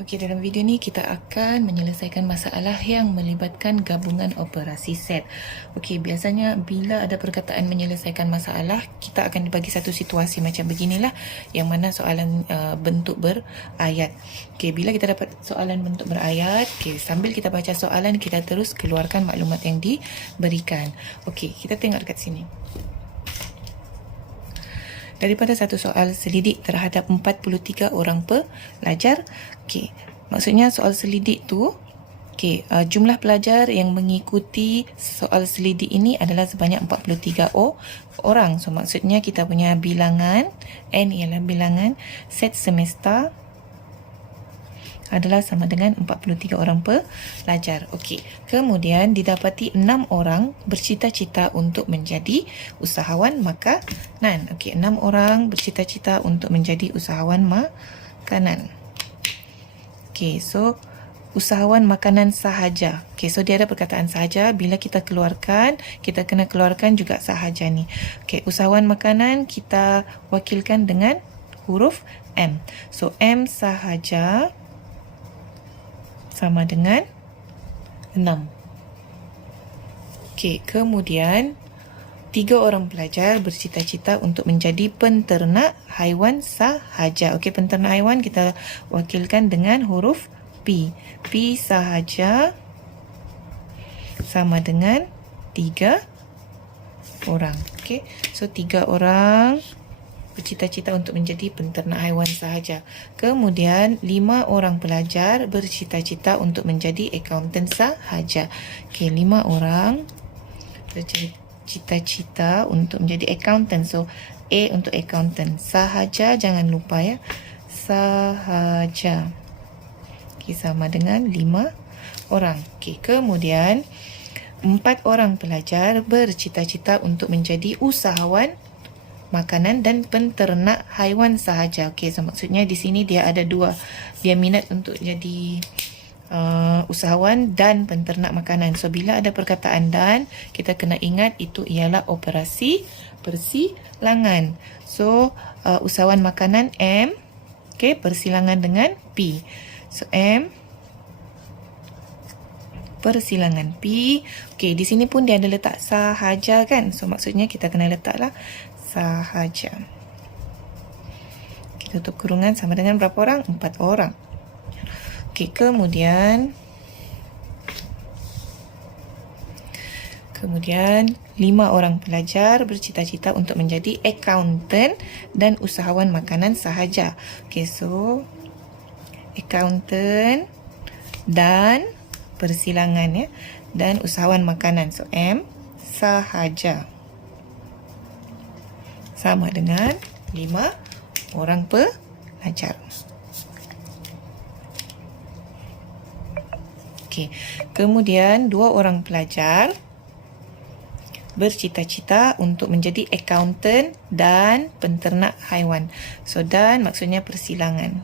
Okey, dalam video ni kita akan menyelesaikan masalah yang melibatkan gabungan operasi set. Okey, biasanya bila ada perkataan menyelesaikan masalah, kita akan dibagi satu situasi macam beginilah, yang mana soalan bentuk berayat. Okey, bila kita dapat soalan bentuk berayat, okey, sambil kita baca soalan, kita terus keluarkan maklumat yang diberikan. Okey, kita tengok dekat sini. Daripada satu soal selidik terhadap 43 orang pelajar. Okey, maksudnya soal selidik tu, okey, jumlah pelajar yang mengikuti soal selidik ini adalah sebanyak 43 orang. So maksudnya kita punya bilangan N ialah bilangan set semester adalah sama dengan 43 orang pelajar. Okey, kemudian didapati 6 orang bercita-cita untuk menjadi usahawan makanan. Okey, 6 orang bercita-cita untuk menjadi usahawan makanan. Okey, so usahawan makanan sahaja. Okey, so dia ada perkataan sahaja. Bila kita keluarkan, kita kena keluarkan juga sahaja ni. Okey, usahawan makanan kita wakilkan dengan huruf M. So M sahaja sama dengan 6. Okey, kemudian 3 orang pelajar bercita-cita untuk menjadi penternak haiwan sahaja. Okey, penternak haiwan kita wakilkan dengan huruf P. P sahaja sama dengan 3 orang. Okey, so 3 orang bercita-cita untuk menjadi penternak haiwan sahaja. Kemudian 5 orang pelajar bercita-cita untuk menjadi akaunten sahaja. Okey, 5 orang bercita-cita untuk menjadi akaunten. So A untuk akaunten. Sahaja jangan lupa ya. Sahaja. Okey, sama dengan 5 orang. Okey, kemudian 4 orang pelajar bercita-cita untuk menjadi usahawan makanan dan penternak haiwan sahaja. Okey, so maksudnya di sini dia ada dua. Dia minat untuk jadi usahawan dan penternak makanan. So bila ada perkataan dan, kita kena ingat itu ialah operasi persilangan. So usahawan makanan M, okey, persilangan dengan P. So M persilangan P. Okey, di sini pun dia ada letak sahaja kan. So maksudnya kita kena letaklah sahaja. Kita tutup kurungan sama dengan berapa orang? 4 orang. Okey, kemudian 5 orang pelajar bercita-cita untuk menjadi akaunten dan usahawan makanan sahaja. Okey, so akaunten dan persilangan ya, dan usahawan makanan. So M sahaja sama dengan 5 orang pelajar. Okey, kemudian 2 orang pelajar bercita-cita untuk menjadi akaunten dan penternak haiwan. So dan maksudnya persilangan.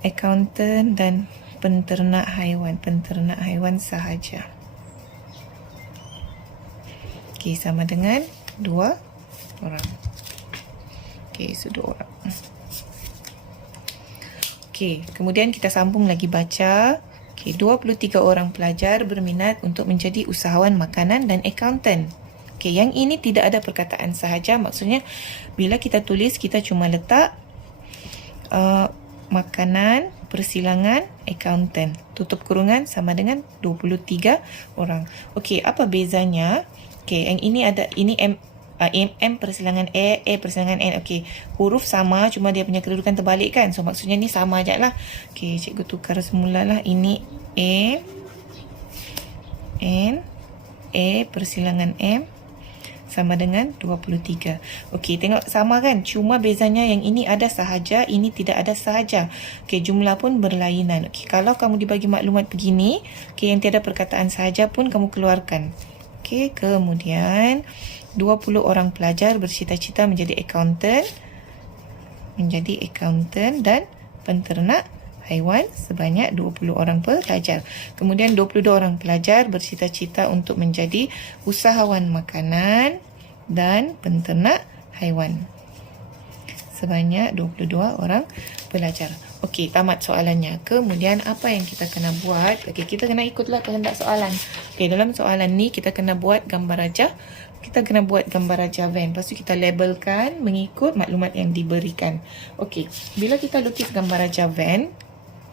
Akaunten dan penternak haiwan sahaja. Okey, sama dengan 2 orang. Okey, so 2 orang. Okey, kemudian kita sambung lagi baca. Okey, 23 orang pelajar berminat untuk menjadi usahawan makanan dan akaunten. Okey, yang ini tidak ada perkataan sahaja. Maksudnya bila kita tulis, kita cuma letak makanan, persilangan, akaunten. Tutup kurungan sama dengan 23 orang. Okey, apa bezanya? Okey, yang ini ada, ini M persilangan A persilangan N. Okey, huruf sama, cuma dia punya kedudukan terbalik kan. So maksudnya ni sama je lah. Okey, cikgu tukar semula lah. Ini A, N, A persilangan M sama dengan 23. Okey, tengok sama kan? Cuma bezanya yang ini ada sahaja, ini tidak ada sahaja. Okey, jumlah pun berlainan. Okey, kalau kamu dibagi maklumat begini, okey, yang tiada perkataan sahaja pun kamu keluarkan. Okey, kemudian 20 orang pelajar bercita-cita menjadi akaunten dan penternak haiwan sebanyak 20 orang pelajar. Kemudian 22 orang pelajar bercita-cita untuk menjadi usahawan makanan dan penternak haiwan. Sebanyak 22 orang pelajar. Okey, tamat soalannya. Kemudian apa yang kita kena buat? Okey, kita kena ikutlah kehendak soalan. Okey, dalam soalan ni kita kena buat gambar rajah. Kita kena buat gambar rajah van. Lepas tu kita labelkan mengikut maklumat yang diberikan. Okey, bila kita lukis gambar rajah van,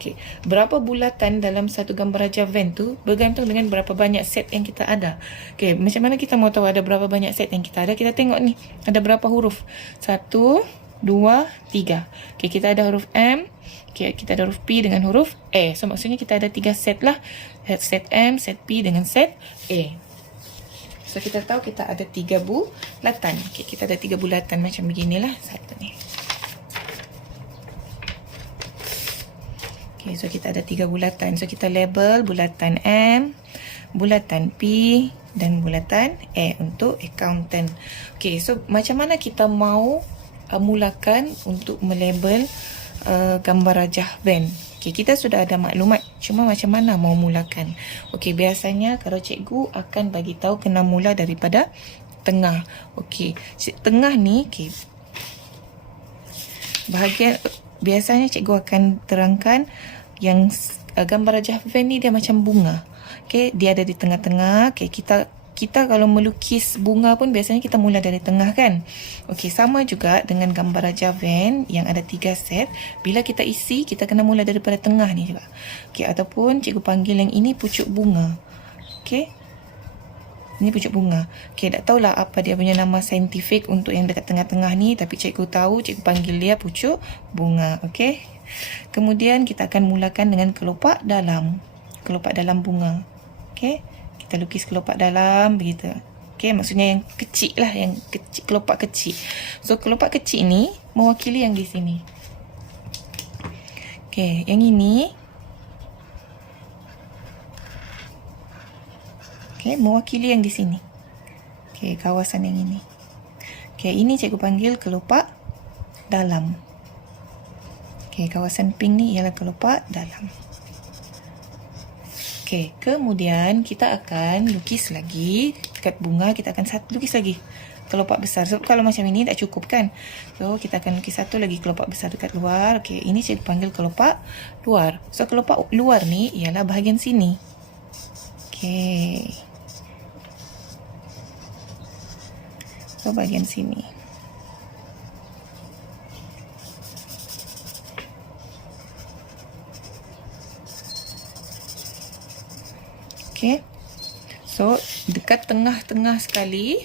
okey, berapa bulatan dalam satu gambar rajah van tu bergantung dengan berapa banyak set yang kita ada. Okey, macam mana kita mau tahu ada berapa banyak set yang kita ada? Kita tengok ni, ada berapa huruf? 1, 2, 3. Okey, kita ada huruf M. Okey, kita ada huruf P dengan huruf A. So, maksudnya kita ada 3 set lah. Set M, set P dengan set A. So, kita tahu kita ada 3 bulatan. Okey, kita ada 3 bulatan macam beginilah. Satu ni. Okey, so kita ada 3 bulatan. So, kita label bulatan M, bulatan P dan bulatan A untuk accountant. Okey, so macam mana kita mau mulakan untuk melabel gambar rajah van? Okey, kita sudah ada maklumat, cuma macam mana mau mulakan? Okey, biasanya kalau cikgu akan bagi tahu kena mula daripada tengah. Okey, tengah ni, okey, bahagian biasanya cikgu akan terangkan yang gambar rajah van ni dia macam bunga. Okey, dia ada di tengah-tengah. Okey, kita kalau melukis bunga pun biasanya kita mula dari tengah kan. Okey, sama juga dengan gambar rajah van yang ada 3 set. Bila kita isi, kita kena mula daripada tengah ni juga. Okey, ataupun cikgu panggil yang ini pucuk bunga. Okey, ini pucuk bunga. Okey, tak tahulah apa dia punya nama saintifik untuk yang dekat tengah-tengah ni, tapi cikgu tahu, cikgu panggil dia pucuk bunga. Okey, kemudian kita akan mulakan dengan kelopak dalam. Kelopak dalam bunga. Okey, kita lukis kelopak dalam begitu. Okey, maksudnya yang kecil lah, yang kecil, kelopak kecil. So, kelopak kecil ni mewakili yang di sini. Okey, yang ini mewakili yang di sini. Okey, kawasan yang ini. Okey, ini cikgu panggil kelopak dalam. Okey, kawasan pink ni ialah kelopak dalam. Okey, kemudian kita akan lukis lagi dekat bunga, kita akan lukis lagi kelopak besar. So, kalau macam ini tak cukup kan? So, kita akan lukis satu lagi kelopak besar dekat luar. Okey, ini cikgu panggil kelopak luar. So, kelopak luar ni ialah bahagian sini. Okey. So, bahagian sini. Okey. So, dekat tengah-tengah sekali.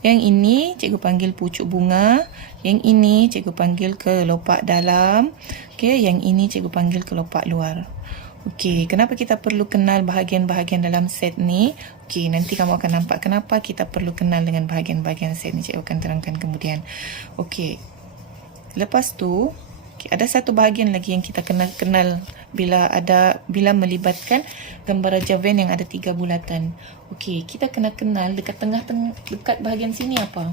Yang ini cikgu panggil pucuk bunga. Yang ini cikgu panggil kelopak dalam. Okey, yang ini cikgu panggil kelopak luar. Okey, kenapa kita perlu kenal bahagian-bahagian dalam set ni? Okey, nanti kamu akan nampak kenapa kita perlu kenal dengan bahagian-bahagian set ni. Cikgu akan terangkan kemudian. Okey. Lepas tu, ada satu bahagian lagi yang kita kena kenal bila melibatkan gambar rajah van yang ada 3 bulatan. Okey, kita kena kenal dekat tengah-tengah, dekat bahagian sini apa?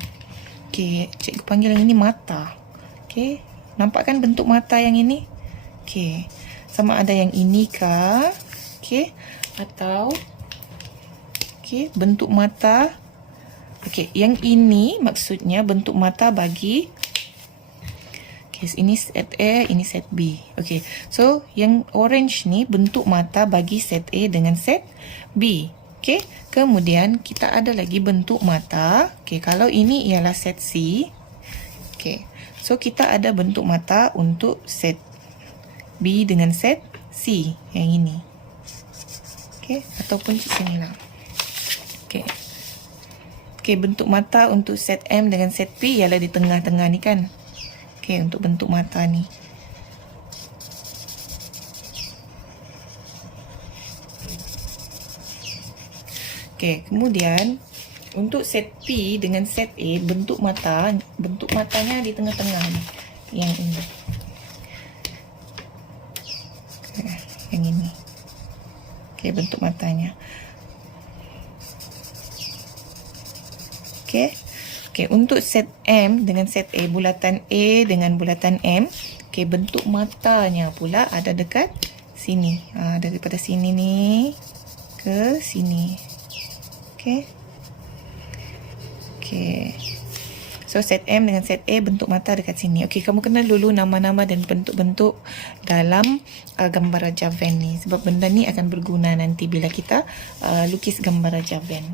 Okey, cikgu panggil yang ini mata. Okey, nampak kan bentuk mata yang ini? Okey, sama ada yang ini kah? Okey, atau okey, bentuk mata. Okey, yang ini maksudnya bentuk mata bagi ini set A, ini set B. Okey, so yang orange ni bentuk mata bagi set A dengan set B. Okey, kemudian kita ada lagi bentuk mata. Okey, kalau ini ialah set C. Okey, so kita ada bentuk mata untuk set B dengan set C yang ini. Okey, ataupun di sini lah. Okey. Okey, bentuk mata untuk set M dengan set P ialah di tengah-tengah ni kan. Okey, untuk bentuk mata ni. Okey, kemudian untuk set P dengan set A, bentuk matanya di tengah-tengah ni. Yang ini. Yang ini. Okey, bentuk matanya. Okey. Okey, untuk set M dengan set A, bulatan A dengan bulatan M, okey, bentuk matanya pula ada dekat sini. Daripada sini ni ke sini. Okey. Okey. So set M dengan set A bentuk mata dekat sini. Okey, kamu kenal dulu nama-nama dan bentuk-bentuk dalam gambar Raja Van ni. Sebab benda ni akan berguna nanti bila kita lukis gambar Raja Van.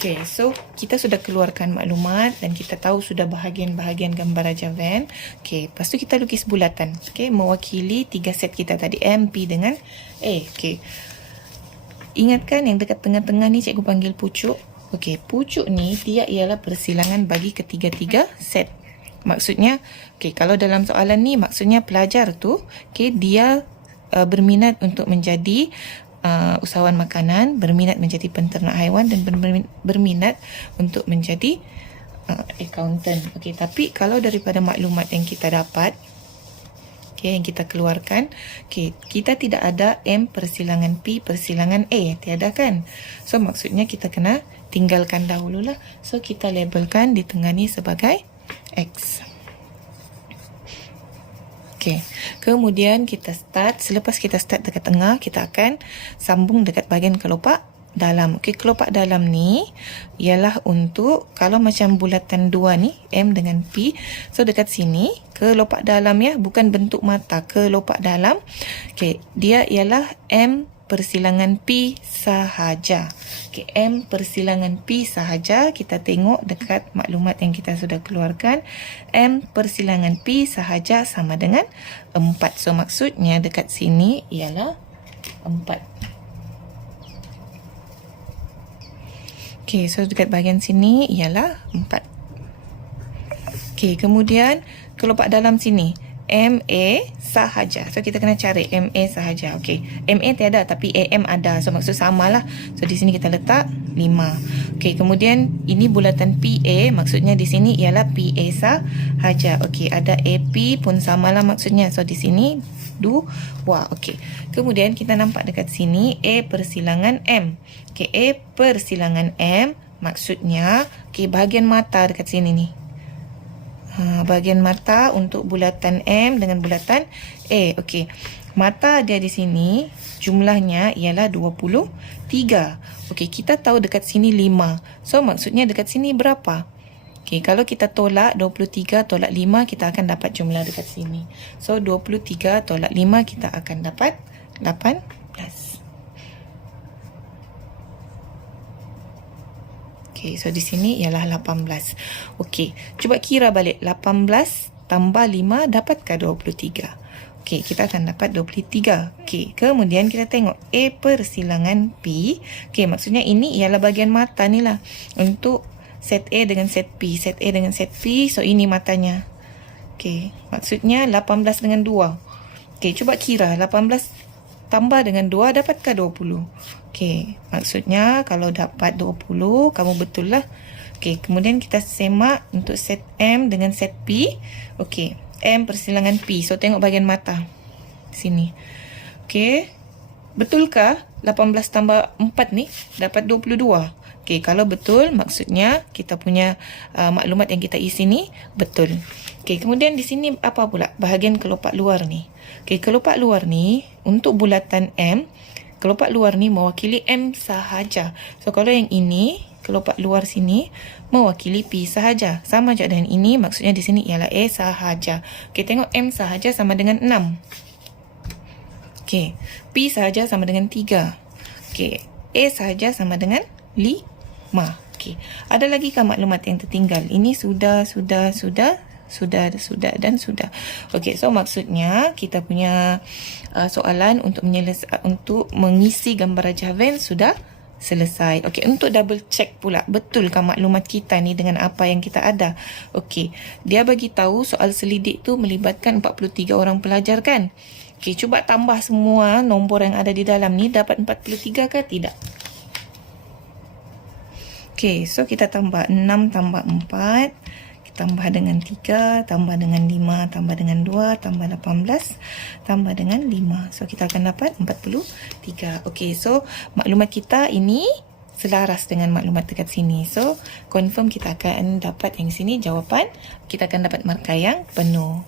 Okey, so kita sudah keluarkan maklumat dan kita tahu sudah bahagian-bahagian gambar Raja Van. Okey, lepas tu kita lukis bulatan. Okey, mewakili 3 set kita tadi, M, P dengan A. Okey. Ingatkan yang dekat tengah-tengah ni cikgu panggil pucuk. Okey, pucuk ni dia ialah persilangan bagi ketiga-tiga set. Maksudnya, okey, kalau dalam soalan ni maksudnya pelajar tu, okey, dia berminat untuk menjadi usahawan makanan, berminat menjadi penternak haiwan dan berminat untuk menjadi accountant. Okey, tapi kalau daripada maklumat yang kita dapat, okey, yang kita keluarkan, okey, kita tidak ada M persilangan P persilangan A, tiada kan? So maksudnya kita kena tinggalkan dahululah. So kita labelkan di tengah ni sebagai X. Okey, kemudian kita start. Selepas kita start dekat tengah, kita akan sambung dekat bahagian kelopak dalam. Okey, kelopak dalam ni ialah untuk kalau macam bulatan 2 ni, M dengan P. So dekat sini, kelopak dalam ya, bukan bentuk mata, kelopak dalam. Okey, dia ialah M persilangan P sahaja. Okey, M persilangan P sahaja. Kita tengok dekat maklumat yang kita sudah keluarkan. M persilangan P sahaja sama dengan 4. So maksudnya dekat sini ialah 4. Okey, so dekat bahagian sini ialah 4. Okey, kemudian kelopak dalam sini MA sahaja. So kita kena cari MA sahaja. Okey, MA tiada tapi AM ada. So maksud samalah. So di sini kita letak 5. Okey, kemudian ini bulatan PA, maksudnya di sini ialah PA sahaja. Okey, ada AP pun samalah maksudnya. So di sini 2. Okey. Kemudian kita nampak dekat sini A persilangan M. Okey, A persilangan M maksudnya okey, bahagian mata dekat sini ni. Bahagian mata untuk bulatan M dengan bulatan A. Okey. Mata dia di sini jumlahnya ialah 23. Okey, kita tahu dekat sini 5. So maksudnya dekat sini berapa? Okey, kalau kita tolak 23 tolak 5, kita akan dapat jumlah dekat sini. So 23 tolak 5 kita akan dapat 18. Okey, so di sini ialah 18. Okey, cuba kira balik. 18 tambah 5 dapatkah 23? Okey, kita akan dapat 23. Okey, kemudian kita tengok A persilangan P. Okey, maksudnya ini ialah bahagian mata ni lah. Untuk set A dengan set P. Set A dengan set P, so ini matanya. Okey, maksudnya 18 dengan 2. Okey, cuba kira. 18 tambah dengan 2 dapatkah 20? Okey, maksudnya kalau dapat 20, kamu betul lah. Okey, kemudian kita semak untuk set M dengan set P. Okey, M persilangan P. So, tengok bahagian mata. Sini. Okey, betulkah 18 tambah 4 ni dapat 22? Okey, kalau betul, maksudnya kita punya maklumat yang kita isi ni betul. Okey, kemudian di sini apa pula? Bahagian kelopak luar ni. Okey, kelopak luar ni untuk bulatan M, kelopak luar ni mewakili M sahaja. So, kalau yang ini, kelopak luar sini mewakili P sahaja. Sama je dengan ini, maksudnya di sini ialah A sahaja. Okey, tengok M sahaja sama dengan 6. Okey, P sahaja sama dengan 3. Okey, A sahaja sama dengan 5. Okey, ada lagi ke maklumat yang tertinggal? Ini sudah dan sudah. Okey, so maksudnya kita punya soalan untuk mengisi gambar Raja Van sudah selesai. Okey, untuk double check pula betulkah maklumat kita ni dengan apa yang kita ada. Okey, dia bagi tahu soal selidik tu melibatkan 43 orang pelajar kan. Okey, cuba tambah semua nombor yang ada di dalam ni, dapat 43 ke tidak? Okey, so kita tambah 6 tambah 4, tambah dengan 3, tambah dengan 5, tambah dengan 2, tambah 18, tambah dengan 5. So, kita akan dapat 43. Okey, so maklumat kita ini selaras dengan maklumat dekat sini. So, confirm kita akan dapat yang sini jawapan. Kita akan dapat markah yang penuh.